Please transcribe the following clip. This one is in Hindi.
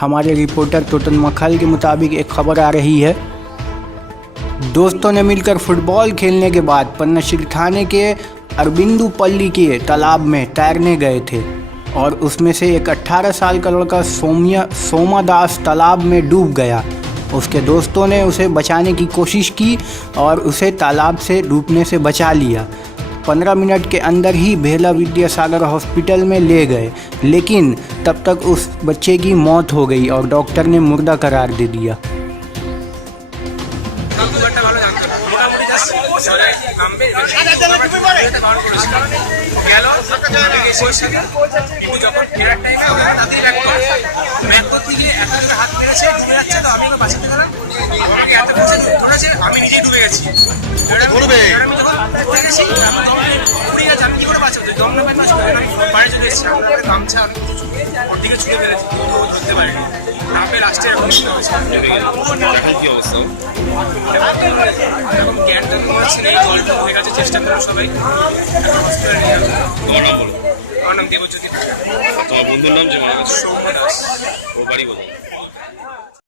हमारे रिपोर्टर टोटन मखाल के मुताबिक एक खबर आ रही है। दोस्तों ने मिलकर फुटबॉल खेलने के बाद पन्नाश्री थाने के अरबिंदु पल्ली के तालाब में तैरने गए थे और उसमें से एक 18 साल का लड़का सोमा दास तालाब में डूब गया। उसके दोस्तों ने उसे बचाने की कोशिश की और उसे तालाब से डूबने से बचा लिया। 15 मिनट के अंदर ही बेहला विद्यासागर हॉस्पिटल में ले गए, लेकिन तब तक उस बच्चे की मौत हो गई और डॉक्टर ने मुर्दा करार दे दिया। আমি নিজেই ডুবে গেছি, পানি চলে এসেছি, গামছা ওর দিকে ছুটে ফেলেছি, ধরতে পারিনি। তারপরে লাস্টে এরকম কি অবস্থা, এরকম জ্ঞানটা জলটা হয়ে গেছে। চেষ্টা করো সবাই হসপিটালে নিয়ে যাবো। আমার নাম দেবজ্যোতি। তোমার বন্ধুর নাম যে সৌম্য দাস, ওর বাড়ি কোথায়?